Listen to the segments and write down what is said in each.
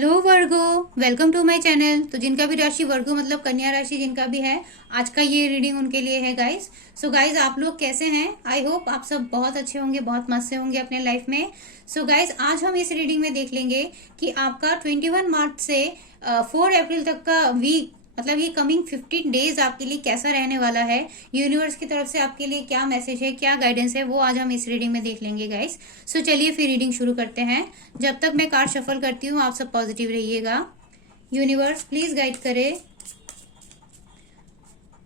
Hello Virgo, welcome to my channel. तो जिनका भी राशि वर्गो मतलब कन्या राशि जिनका भी है, आज का ये रीडिंग उनके लिए है गाइस। सो गाइस, आप लोग कैसे हैं? आई होप आप सब बहुत अच्छे होंगे, बहुत मस्त से होंगे अपने लाइफ में। सो गाइस, आज हम इस रीडिंग में देख लेंगे कि आपका 21 मार्च से 4 अप्रैल तक का वीक, मतलब ये कमिंग 15 डेज आपके लिए कैसा रहने वाला है। यूनिवर्स की तरफ से आपके लिए क्या मैसेज है, क्या गाइडेंस है, वो आज हम इस रीडिंग में देख लेंगे गाइस। सो चलिए फिर रीडिंग शुरू करते हैं। जब तक मैं कार्ड शफल करती हूँ, आप सब पॉजिटिव रहिएगा। यूनिवर्स प्लीज गाइड करे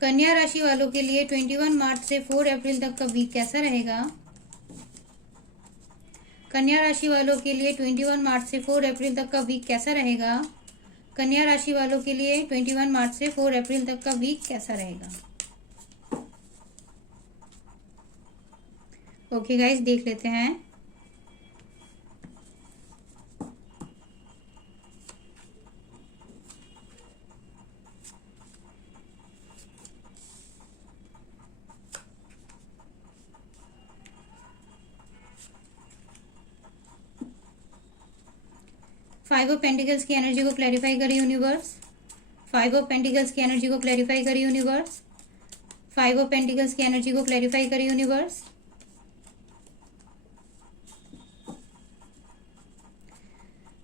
कन्या राशि वालों के लिए 21 मार्च से 4 अप्रैल तक का वीक कैसा रहेगा। कन्या राशि वालों के लिए 21 मार्च से 4 अप्रैल तक का वीक कैसा रहेगा। कन्या राशि वालों के लिए 21 मार्च से 4 अप्रैल तक का वीक कैसा रहेगा। ओके गाइस, देख लेते हैं। फाइव ऑफ पेंटिकल्स की एनर्जी को क्लैरिफाई करें यूनिवर्स। फाइव ऑफ पेंटिकल्स की एनर्जी को क्लैरिफाई करें यूनिवर्स। फाइव ऑफ पेंटिकल्स की एनर्जी को क्लैरिफाई करें यूनिवर्स।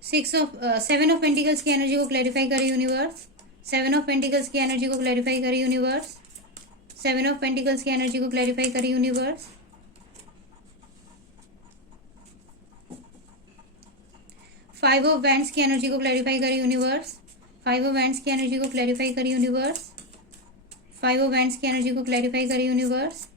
सेवन ऑफ पेंटिकल्स की एनर्जी को क्लैरिफाई करें यूनिवर्स। सेवन ऑफ पेंटिकल्स की एनर्जी को क्लैरिफाई करें यूनिवर्स। सेवन ऑफ पेंटिकल्स की एनर्जी को क्लैरिफाई करें यूनिवर्स। फाइव ऑफ वैंड्स की एनर्जी को क्लैरिफाई करें यूनिवर्स। फाइव ऑफ वैंड्स की एनर्जी को क्लैरिफाई करें यूनिवर्स। फाइव ऑफ वैंड्स की एनर्जी को क्लैरिफाई करें यूनिवर्स।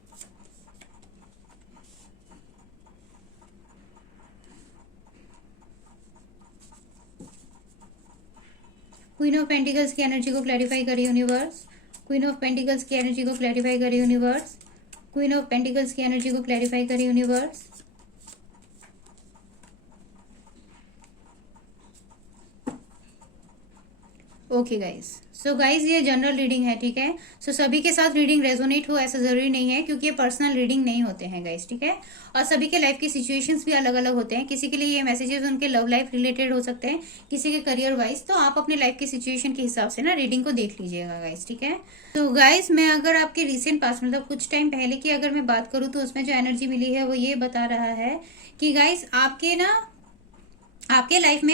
क्वीन ऑफ पेंटिकल्स की एनर्जी को क्लैरिफाई करें यूनिवर्स। क्वीन ऑफ पेंटिकल्स की एनर्जी को क्लैरिफाई करें यूनिवर्स। क्वीन ऑफ पेंटिकल्स की एनर्जी को क्लैरिफाई करें universe. Okay guys, so guys ये जनरल रीडिंग है, ठीक है। सो सभी के साथ रीडिंग रेजोनेट हो ऐसा जरूरी नहीं है, क्योंकि ये पर्सनल रीडिंग नहीं होते हैं गाइज, ठीक है। और सभी के लाइफ की सिचुएशंस भी अलग अलग होते हैं। किसी के लिए ये मैसेजेस उनके लव लाइफ रिलेटेड हो सकते हैं, किसी के करियर वाइज। तो आप अपने लाइफ की सिचुएशन के हिसाब से ना रीडिंग को देख लीजिएगा गाइज, ठीक है। तो गाइज, मैं अगर आपके रिसेंट पास मतलब कुछ टाइम पहले की अगर मैं बात करूँ, तो उसमें जो एनर्जी मिली है वो ये बता रहा है कि गाइज आपके लाइफ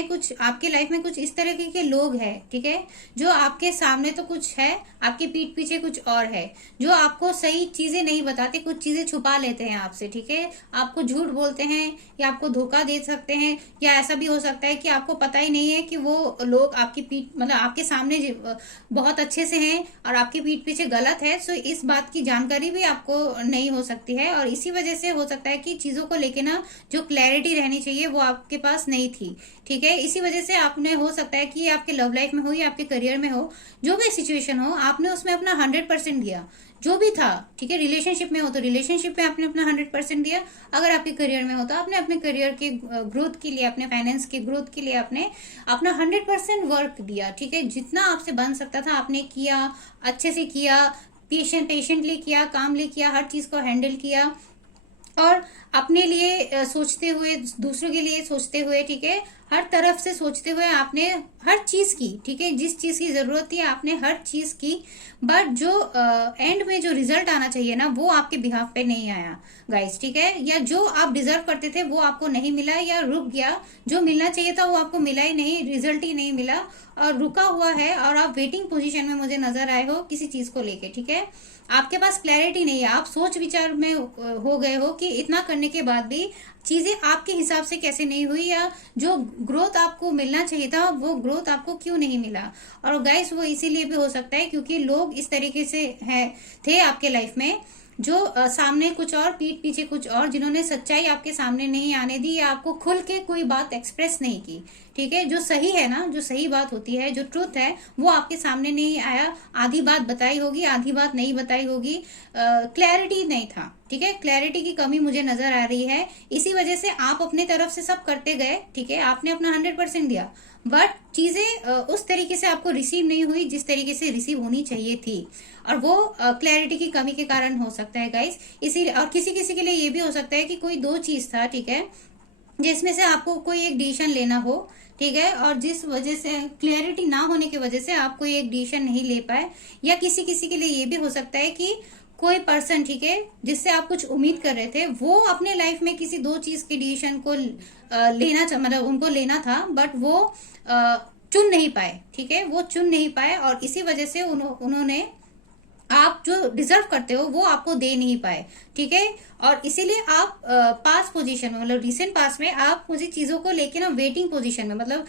में कुछ इस तरीके के लोग हैं, ठीक है, जो आपके सामने तो कुछ है, आपके पीठ पीछे कुछ और है, जो आपको सही चीजें नहीं बताते, कुछ चीजें छुपा लेते हैं आपसे, ठीक है। आपको झूठ बोलते हैं या आपको धोखा दे सकते हैं, या ऐसा भी हो सकता है कि आपको पता ही नहीं है कि वो लोग आपकी पीठ मतलब आपके सामने बहुत अच्छे से हैं और आपकी पीठ पीछे गलत है। सो इस बात की जानकारी भी आपको नहीं हो सकती है, और इसी वजह से हो सकता है कि चीजों को लेके ना जो क्लैरिटी रहनी चाहिए वो आपके पास नहीं थी, ठीक है। इसी वजह से आपने, हो सकता है कि आपके लव लाइफ में हो या आपके करियर में हो, जो भी सिचुएशन हो, आपने उसमें अपना 100% दिया, जो भी था, ठीक है। रिलेशनशिप में हो तो रिलेशनशिप में आपने अपना 100% दिया। अगर आपके करियर में हो तो आपने अपने करियर के ग्रोथ के लिए, अपने फाइनेंस के ग्रोथ के लिए आपने अपना 100% वर्क दिया, ठीक है। जितना आपसे बन सकता था आपने किया, अच्छे से किया, पेशेंटली किया, कामली किया, हर चीज को हैंडल किया, और अपने लिए सोचते हुए, दूसरों के लिए सोचते हुए, ठीक है, हर तरफ से सोचते हुए आपने हर चीज की, ठीक है, जिस चीज की जरूरत थी आपने हर चीज की। बट जो एंड में जो रिजल्ट आना चाहिए ना, वो आपके बिहाफ पे नहीं आया गाइस, ठीक है। या जो आप डिजर्व करते थे वो आपको नहीं मिला, या रुक गया। जो मिलना चाहिए था वो आपको मिला ही नहीं, रिजल्ट ही नहीं मिला, और रुका हुआ है, और आप वेटिंग पोजीशन में मुझे नजर आए हो किसी चीज को लेके, ठीक है। आपके पास क्लैरिटी नहीं है, आप सोच विचार में हो गए हो कि इतना करने के बाद भी चीजें आपके हिसाब से कैसे नहीं हुई, या जो ग्रोथ आपको मिलना चाहिए था वो ग्रोथ आपको क्यों नहीं मिला। और गाइस, वो इसीलिए भी हो सकता है क्योंकि लोग इस तरीके से थे आपके लाइफ में, जो सामने कुछ और, पीठ पीछे कुछ और, जिन्होंने सच्चाई आपके सामने नहीं आने दी, या आपको खुल के कोई बात एक्सप्रेस नहीं की, ठीक है। जो सही है ना, जो सही बात होती है, जो ट्रूथ है, वो आपके सामने नहीं आया। आधी बात बताई होगी, आधी बात नहीं बताई होगी, क्लैरिटी नहीं था, ठीक है। क्लैरिटी की कमी मुझे नजर आ रही है। इसी वजह से आप अपने तरफ से सब करते गए, ठीक है, आपने अपना 100% दिया, बट चीजें उस तरीके से आपको रिसीव नहीं हुई जिस तरीके से रिसीव होनी चाहिए थी, और वो क्लैरिटी की कमी के कारण हो सकता है गाइस। इसी और किसी किसी के लिए ये भी हो सकता है कि कोई दो चीज था, ठीक है, जिसमें से आपको कोई एक डिसीजन लेना हो, ठीक है, और जिस वजह से क्लियरिटी ना होने की वजह से आप कोई एक डिसीजन नहीं ले पाए, या किसी किसी के लिए ये भी हो सकता है कि कोई पर्सन, ठीक है, जिससे आप कुछ उम्मीद कर रहे थे, वो अपने लाइफ में किसी दो चीज के डिसीजन को मतलब उनको लेना था, बट वो चुन नहीं पाए, ठीक है, वो चुन नहीं पाए, और इसी वजह से उन्होंने आप जो डिजर्व करते हो वो आपको दे नहीं पाए, ठीक है। और इसीलिए आप पास पोजीशन में, मतलब रिसेंट पास में आप मुझे चीजों को लेके ना वेटिंग पोजीशन में, मतलब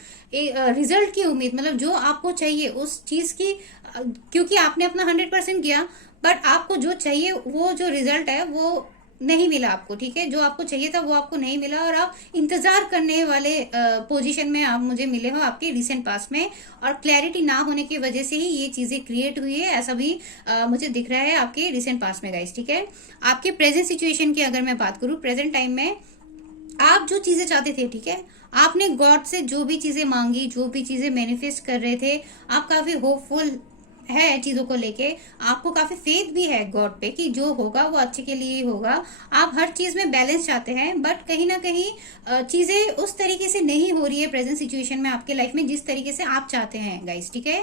रिजल्ट की उम्मीद, मतलब जो आपको चाहिए उस चीज की, क्योंकि आपने अपना 100% किया, बट आपको जो चाहिए वो जो रिजल्ट है वो नहीं मिला आपको, ठीक है, जो आपको चाहिए था वो आपको नहीं मिला, और आप इंतजार करने वाले पोजीशन में आप मुझे मिले हो आपके रिसेंट पास में, और क्लैरिटी ना होने की वजह से ही ये चीजें क्रिएट हुई है, ऐसा भी मुझे दिख रहा है आपके रिसेंट पास में गाइस, ठीक है। आपके प्रेजेंट सिचुएशन की अगर मैं बात करूं, प्रेजेंट टाइम में आप जो चीजें चाहते थे, ठीक है, आपने गॉड से जो भी चीजें मांगी, जो भी चीजें मैनिफेस्ट कर रहे थे, आप काफी होपफुल है चीजों को लेके, आपको काफी फेथ भी है गॉड पे कि जो होगा वो अच्छे के लिए ही होगा, आप हर चीज में बैलेंस चाहते हैं, बट कहीं ना कहीं चीजें उस तरीके से नहीं हो रही है प्रेजेंट सिचुएशन में आपके लाइफ में जिस तरीके से आप चाहते हैं गाइस, ठीक है।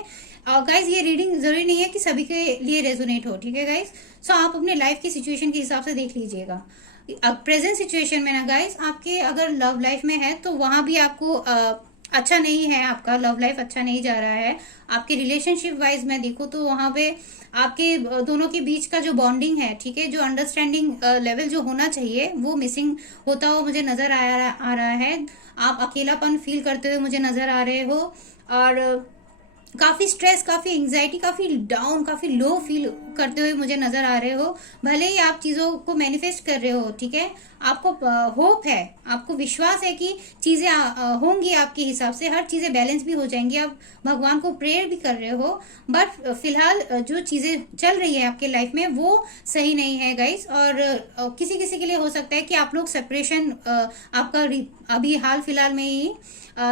और गाइस ये रीडिंग जरूरी नहीं है कि सभी के लिए रेजोनेट हो, ठीक है गाइस। सो आप अपने लाइफ की सिचुएशन के हिसाब से देख लीजिएगा। अब प्रेजेंट सिचुएशन में ना गाइस, आपके अगर लव लाइफ में है तो वहां भी आपको अच्छा नहीं है, आपका लव लाइफ अच्छा नहीं जा रहा है। आपके रिलेशनशिप वाइज मैं देखूँ तो वहां पे आपके दोनों के बीच का जो बॉन्डिंग है, ठीक है, जो अंडरस्टैंडिंग लेवल जो होना चाहिए वो मिसिंग होता हुआ मुझे नजर आ रहा है। आप अकेलापन फील करते हुए मुझे नजर आ रहे हो, और काफी स्ट्रेस, काफी एंजाइटी, काफी डाउन, काफी लो फील करते हुए मुझे नजर आ रहे हो। भले ही आप चीजों को मैनिफेस्ट कर रहे हो, ठीक है, आपको होप है, आपको विश्वास है कि चीजें होंगी आपके हिसाब से, हर चीजें बैलेंस भी हो जाएंगी, आप भगवान को प्रेयर भी कर रहे हो, बट फिलहाल जो चीजें चल रही है आपके लाइफ में वो सही नहीं है गाइस। और किसी किसी के लिए हो सकता है कि आप लोग सेपरेशन, आपका अभी हाल फिलहाल में ही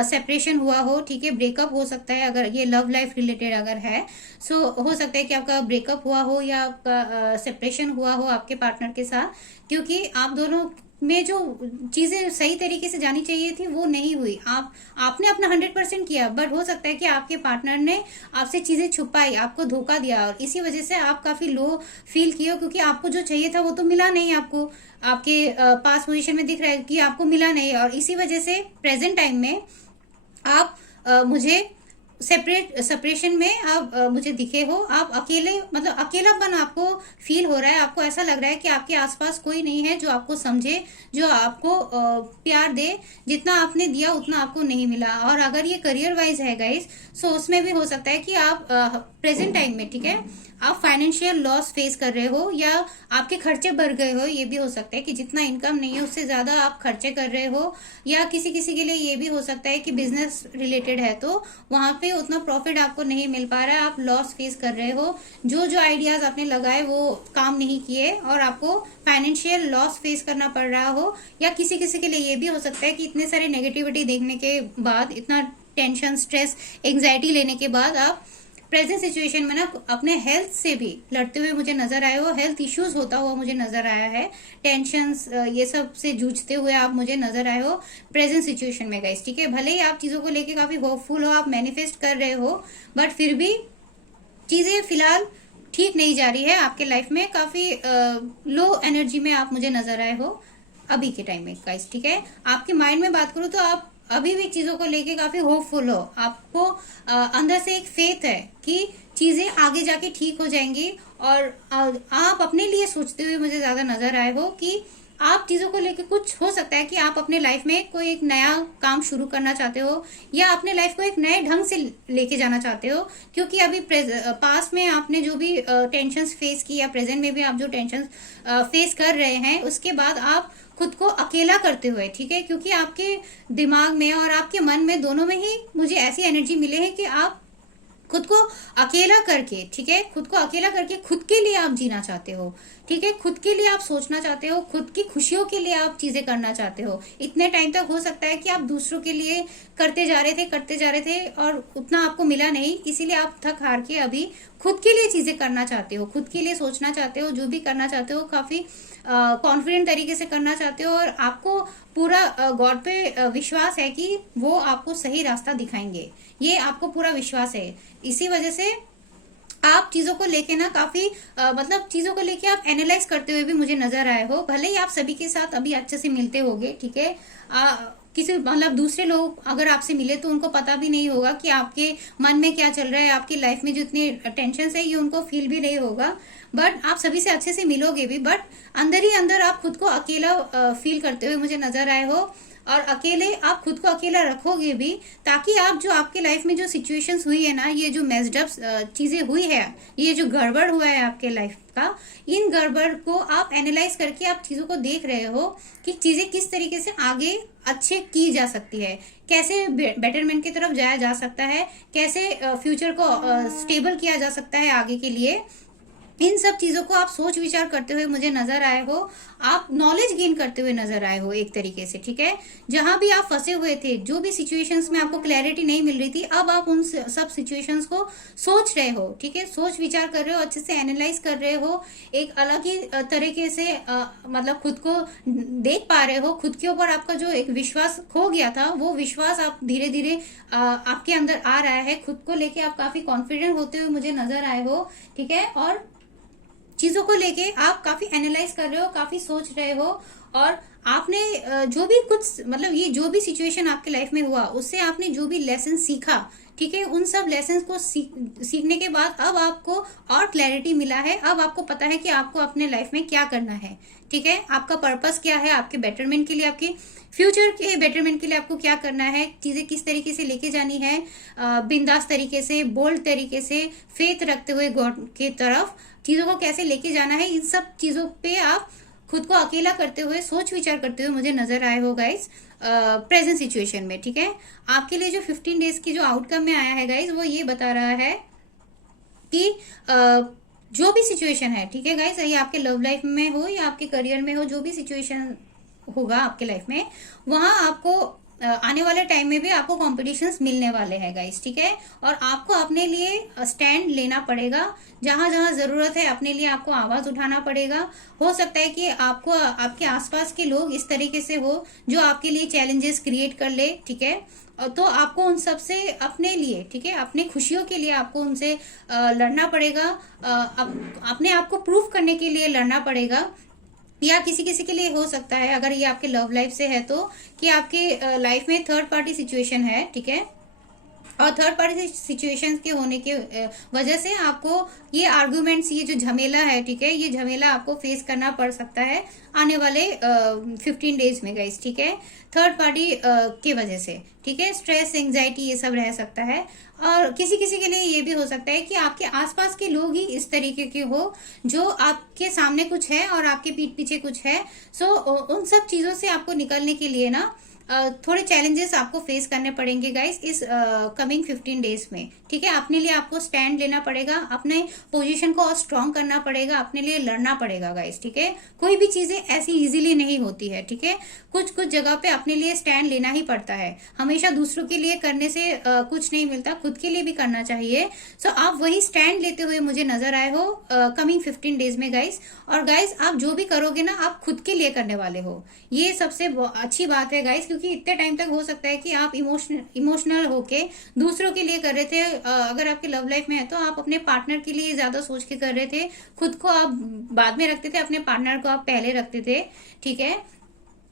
सेपरेशन हुआ हो, ठीक है, ब्रेकअप हो सकता है, अगर ये लव लाइफ रिलेटेड अगर है। सो हो सकता है कि आपका ब्रेकअप हुआ हो या आपका सेपरेशन हुआ हो आपके पार्टनर के साथ, क्योंकि आप दोनों में जो चीजें सही तरीके से जानी चाहिए थी वो नहीं हुई। आपने अपना 100% किया, बट हो सकता है कि आपके पार्टनर ने आपसे चीजें छुपाई, आपको धोखा दिया, और इसी वजह से आप काफी लो फील किए हो, क्योंकि आपको जो चाहिए था वो तो मिला नहीं आपको, आपके पास पोजीशन में दिख रहा है कि आपको मिला नहीं, और इसी वजह से प्रेजेंट टाइम में आप मुझे सेपरेशन में आप मुझे दिखे हो, आप अकेले, मतलब अकेलापन आपको फील हो रहा है, आपको ऐसा लग रहा है कि आपके आसपास कोई नहीं है जो आपको समझे, जो आपको प्यार दे, जितना आपने दिया उतना आपको नहीं मिला। और अगर ये करियर वाइज है गाइस, सो उसमें भी हो सकता है कि आप प्रेजेंट टाइम में, ठीक है, आप फाइनेंशियल लॉस फेस कर रहे हो, या आपके खर्चे बढ़ गए हो, ये भी हो सकता है कि जितना इनकम नहीं है उससे ज्यादा आप खर्चे कर रहे हो, या किसी किसी के लिए ये भी हो सकता है कि बिजनेस रिलेटेड है तो वहां पे उतना प्रॉफिट आपको नहीं मिल पा रहा है, आप लॉस फेस कर रहे हो, जो जो आइडियाज आपने लगाए वो काम नहीं किए और आपको फाइनेंशियल लॉस फेस करना पड़ रहा हो। या किसी किसी के लिए ये भी हो सकता है कि इतने सारे नेगेटिविटी देखने के बाद, इतना टेंशन, स्ट्रेस, एंग्जाइटी लेने के बाद आप प्रेजेंट सिचुएशन में ना अपने हेल्थ से भी लड़ते हुए मुझे नजर आए हो, हेल्थ इश्यूज होता हुआ मुझे नजर आया है, टेंशंस ये सब से जूझते हुए आप मुझे नजर आए हो प्रेजेंट सिचुएशन में गाइस, ठीक है। भले ही आप चीजों को लेके काफी होपफुल हो, आप मैनिफेस्ट कर रहे हो, बट फिर भी चीजें फिलहाल ठीक नहीं जा रही है आपके लाइफ में, काफी लो एनर्जी में आप मुझे नजर आए हो अभी के टाइम में गाइस, ठीक है। आपके माइंड में बात करूं तो आप अभी भी चीजों को लेके काफी होपफुल हो, आपको अंदर से एक फेथ है कि चीजें आगे जाके ठीक हो जाएंगी, और आप अपने लिए सोचते हुए मुझे ज्यादा नजर आए हो कि आप चीजों को लेके, कुछ हो सकता है कि आप अपने लाइफ में कोई एक नया काम शुरू करना चाहते हो, या अपने लाइफ को एक नए ढंग से लेके जाना चाहते हो, क्योंकि अभी पास्ट में आपने जो भी टेंशन्स फेस की, या प्रेजेंट में भी आप जो टेंशन्स फेस कर रहे हैं, उसके बाद आप खुद को अकेला करते हुए, ठीक है, क्योंकि आपके दिमाग में और आपके मन में दोनों में ही मुझे ऐसी एनर्जी मिले है कि आप खुद को अकेला करके, ठीक है, खुद को अकेला करके खुद के लिए आप जीना चाहते हो, ठीक है, खुद के लिए आप सोचना चाहते हो, खुद की खुशियों के लिए आप चीजें करना चाहते हो। इतने टाइम तक हो सकता है कि आप दूसरों के लिए करते जा रहे थे और उतना आपको मिला नहीं, इसीलिए आप थक हार के अभी खुद के लिए चीजें करना चाहते हो, खुद के लिए सोचना चाहते हो, जो भी करना चाहते हो काफी कॉन्फिडेंट तरीके से करना चाहते हो, और आपको पूरा गॉड पे विश्वास है कि वो आपको सही रास्ता दिखाएंगे, ये आपको पूरा विश्वास है। इसी वजह से आप चीजों को लेके ना काफी मतलब चीजों को लेके आप एनालाइज करते हुए भी मुझे नजर आए हो। भले ही आप सभी के साथ अभी अच्छे से मिलते होगे, ठीक है, किसी मतलब दूसरे लोग अगर आपसे मिले तो उनको पता भी नहीं होगा कि आपके मन में क्या चल रहा है, आपकी लाइफ में जो इतनी टेंशन है ये उनको फील भी नहीं होगा। बट आप सभी से अच्छे से मिलोगे भी, बट अंदर ही अंदर आप खुद को अकेला फील करते हुए मुझे नजर आए हो, और अकेले आप खुद को अकेला रखोगे भी, ताकि आप जो आपके लाइफ में जो सिचुएशंस हुई है ना, ये जो मेस्ड अप चीजें हुई है, ये जो गड़बड़ हुआ है आपके लाइफ का, इन गड़बड़ को आप एनालाइज करके आप चीजों को देख रहे हो कि चीजें किस तरीके से आगे अच्छे की जा सकती है, कैसे बेटरमेंट की तरफ जाया जा सकता है, कैसे फ्यूचर को स्टेबल किया जा सकता है आगे के लिए। इन सब चीजों को आप सोच विचार करते हुए मुझे नजर आए हो, आप नॉलेज गेन करते हुए नजर आए हो एक तरीके से, ठीक है। जहां भी आप फंसे हुए थे, जो भी सिचुएशंस में आपको क्लैरिटी नहीं मिल रही थी, अब आप उन सब सिचुएशंस को सोच रहे हो, ठीक है, सोच विचार कर रहे हो, अच्छे से एनालाइज कर रहे हो, एक अलग ही तरीके से मतलब खुद को देख पा रहे हो, खुद के ऊपर आपका जो एक विश्वास खो गया था, वो विश्वास आप धीरे धीरे आपके अंदर आ रहा है, खुद को लेके आप काफी कॉन्फिडेंट होते हुए मुझे नजर आए हो, ठीक है, और चीजों को लेके आप काफी एनालाइज कर रहे हो, काफी सोच रहे हो, और आपने जो भी कुछ मतलब ये जो भी सिचुएशन आपके लाइफ में हुआ, उससे आपने जो भी लेसन सीखा, ठीक है, उन सब लेसन को सीखने के बाद अब आपको और क्लैरिटी मिला है, अब आपको पता है कि आपको अपने लाइफ में क्या करना है, ठीक है, आपका पर्पस क्या है, आपके बेटरमेंट के लिए, आपके फ्यूचर के बेटरमेंट के लिए आपको क्या करना है, चीजें किस तरीके से लेके जानी है, बिंदास तरीके से, बोल्ड तरीके से, फेथ रखते हुए गॉड की तरफ चीजों को कैसे लेके जाना है, इन सब चीजों पे आप खुद को अकेला करते हुए सोच विचार करते हुए मुझे नजर आए हो गाइस प्रेजेंट सिचुएशन में, ठीक है। आपके लिए जो 15 डेज की जो आउटकम में आया है गाइस, वो ये बता रहा है कि जो भी सिचुएशन है, ठीक है गाइस, ये आपके लव लाइफ में हो या आपके करियर में हो, जो भी सिचुएशन होगा आपके लाइफ में, वहां आपको आने वाले टाइम में भी आपको कॉम्पिटिशन्स मिलने वाले हैं गाइस, ठीक है, और आपको अपने लिए स्टैंड लेना पड़ेगा, जहां जहां जरूरत है अपने लिए आपको आवाज उठाना पड़ेगा। हो सकता है कि आपको आपके आसपास के लोग इस तरीके से हो जो आपके लिए चैलेंजेस क्रिएट कर ले, ठीक है, तो आपको उन सब से अपने लिए, ठीक है, अपने खुशियों के लिए आपको उनसे लड़ना पड़ेगा, अपने आप को प्रूफ करने के लिए लड़ना पड़ेगा। या किसी किसी के लिए हो सकता है, अगर ये आपके लव लाइफ से है तो, कि आपके लाइफ में थर्ड पार्टी सिचुएशन है, ठीक है, और थर्ड पार्टी सिचुएशन के होने के वजह से आपको ये आर्गुमेंट्स, ये जो झमेला है, ठीक है, ये झमेला आपको फेस करना पड़ सकता है आने वाले 15 डेज में गाइस, ठीक है, थर्ड पार्टी की वजह से, ठीक है, स्ट्रेस, एंजाइटी, ये सब रह सकता है। और किसी किसी के लिए ये भी हो सकता है कि आपके आसपास के लोग ही इस तरीके के हो, जो आपके सामने कुछ है और आपके पीठ पीछे कुछ है। सो उन सब चीजों से आपको निकलने के लिए ना थोड़े चैलेंजेस आपको फेस करने पड़ेंगे गाइस इस कमिंग 15 डेज में, ठीक है। अपने लिए आपको स्टैंड लेना पड़ेगा, अपने पोजीशन को और स्ट्रॉन्ग करना पड़ेगा, अपने लिए लड़ना पड़ेगा गाइस, ठीक है। कोई भी चीजें ऐसी इजीली नहीं होती है, ठीक है, कुछ कुछ जगह पे अपने लिए स्टैंड लेना ही पड़ता है। हमेशा दूसरों के लिए करने से कुछ नहीं मिलता, खुद के लिए भी करना चाहिए। सो आप वही स्टैंड लेते हुए मुझे नजर आए हो कमिंग 15 डेज में गाइस। और गाइस आप जो भी करोगे ना, आप खुद के लिए करने वाले हो, ये सबसे अच्छी बात है गाइस, क्योंकि इतने टाइम तक हो सकता है कि आप इमोशनल होके दूसरों के लिए कर रहे थे। अगर आपके लव लाइफ में है तो आप अपने पार्टनर के लिए ज्यादा सोच के कर रहे थे, खुद को आप बाद में रखते थे, अपने पार्टनर को आप पहले रखते थे, ठीक है।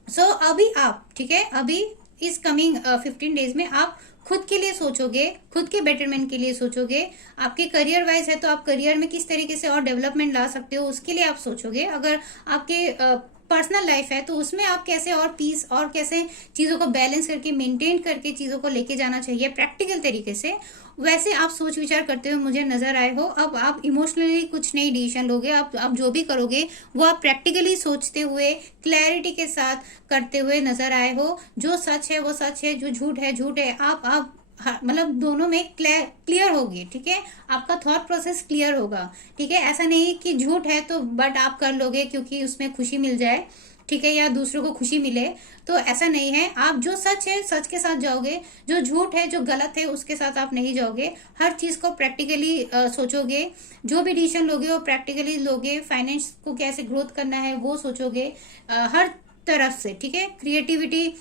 सो अभी आप, ठीक है, अभी इस कमिंग 15 डेज में आप खुद के लिए सोचोगे, खुद के बेटरमेंट के लिए सोचोगे। आपके करियर वाइज है तो आप करियर में किस तरीके से और डेवलपमेंट ला सकते हो, उसके लिए आप सोचोगे। अगर आपके पर्सनल लाइफ है तो उसमें आप कैसे और पीस और कैसे चीजों को बैलेंस करके मेंटेन करके चीजों को लेके जाना चाहिए प्रैक्टिकल तरीके से, वैसे आप सोच विचार करते हुए मुझे नजर आए हो। अब आप इमोशनली कुछ नई डिसीजन लोगे, आप जो भी करोगे वो आप प्रैक्टिकली सोचते हुए क्लैरिटी के साथ करते हुए नजर आए हो। जो सच है वो सच है, जो झूठ है झूठ है। आप मतलब दोनों में क्लियर होगी, ठीक है। आपका थॉट प्रोसेस क्लियर होगा, ठीक है। ऐसा नहीं कि झूठ है तो बट आप कर लोगे क्योंकि उसमें खुशी मिल जाए, ठीक है, या दूसरों को खुशी मिले, तो ऐसा नहीं है। आप जो सच है सच के साथ जाओगे, जो झूठ है जो गलत है उसके साथ आप नहीं जाओगे। हर चीज को प्रैक्टिकली सोचोगे, जो भी डिसीजन लोगे वो प्रैक्टिकली लोगे। फाइनेंस को कैसे ग्रोथ करना है वो सोचोगे, हर तरफ से, ठीक है। क्रिएटिविटी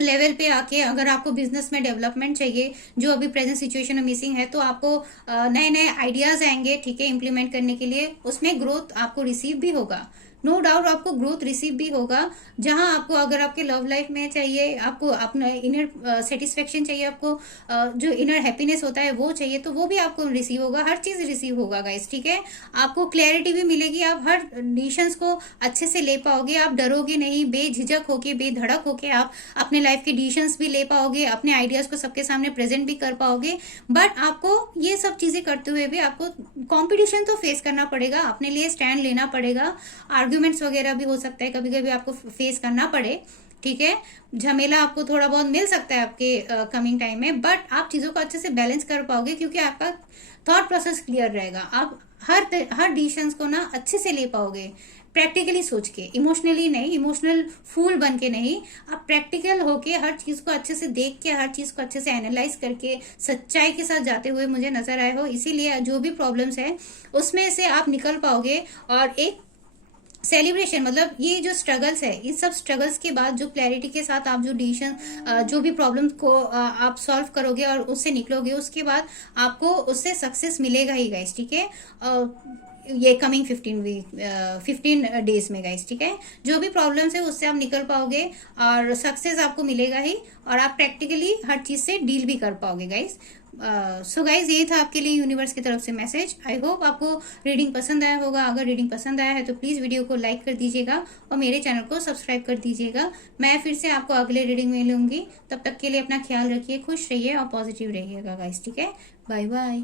लेवल पे आके अगर आपको बिजनेस में डेवलपमेंट चाहिए, जो अभी प्रेजेंट सिचुएशन में मिसिंग है, तो आपको नए नए आइडियाज आएंगे, ठीक है, इम्प्लीमेंट करने के लिए। उसमें ग्रोथ आपको रिसीव भी होगा, नो डाउट आपको ग्रोथ रिसीव भी होगा। जहां आपको, अगर आपके लव लाइफ में चाहिए, आपको अपना इनर सेटिस्फेक्शन चाहिए, आपको जो इनर हैप्पीनेस होता है वो चाहिए, तो वो भी आपको रिसीव होगा। हर चीज रिसीव होगा गाइस, ठीक है। आपको क्लैरिटी भी मिलेगी, आप हर डिसीजंस को अच्छे से ले पाओगे, आप डरोगे नहीं, बेझिझक होके बेधड़क होके आप अपने लाइफ के डिसीजंस भी ले पाओगे, अपने आइडियाज को सबके सामने प्रेजेंट भी कर पाओगे। बट आपको ये सब चीजें करते हुए भी आपको कॉम्पिटिशन तो फेस करना पड़ेगा, अपने लिए स्टैंड लेना पड़ेगा। आर्ग्यूमेंट्स वगैरह भी हो सकता है, कभी कभी आपको फेस करना पड़े, ठीक है। झमेला आपको थोड़ा बहुत मिल सकता है आपके कमिंग टाइम में, बट आप चीजों को अच्छे से बैलेंस कर पाओगे क्योंकि आपका थॉट प्रोसेस क्लियर रहेगा। आप हर डिसीजंस को ना अच्छे से ले पाओगे, प्रैक्टिकली सोच के, इमोशनली नहीं, इमोशनल फूल बन के नहीं। आप प्रैक्टिकल होके हर चीज को अच्छे से देख के, हर चीज को अच्छे से एनालाइज करके, सच्चाई के साथ जाते हुए मुझे नजर आए हो। इसीलिए जो भी प्रॉब्लम्स है उसमें से आप निकल पाओगे। और एक सेलिब्रेशन, मतलब ये जो स्ट्रगल्स है, इन सब स्ट्रगल्स के बाद जो क्लैरिटी के साथ आप जो डिसीजन, जो भी प्रॉब्लम को आप सॉल्व करोगे और उससे निकलोगे, उसके बाद आपको उससे सक्सेस मिलेगा ही गाइस, ठीक है। ये कमिंग 15 डेज में गाइस, ठीक है। जो भी प्रॉब्लम्स है उससे आप निकल पाओगे और सक्सेस आपको मिलेगा ही, और आप प्रैक्टिकली हर चीज से डील भी कर पाओगे गाइस। सो गाइज, ये था आपके लिए यूनिवर्स की तरफ से मैसेज। आई होप आपको रीडिंग पसंद आया होगा। अगर रीडिंग पसंद आया है तो प्लीज वीडियो को लाइक कर दीजिएगा और मेरे चैनल को सब्सक्राइब कर दीजिएगा। मैं फिर से आपको अगले रीडिंग में लूंगी। तब तक के लिए अपना ख्याल रखिए, खुश रहिए और पॉजिटिव रहिएगा गाइज, ठीक है। Bye bye.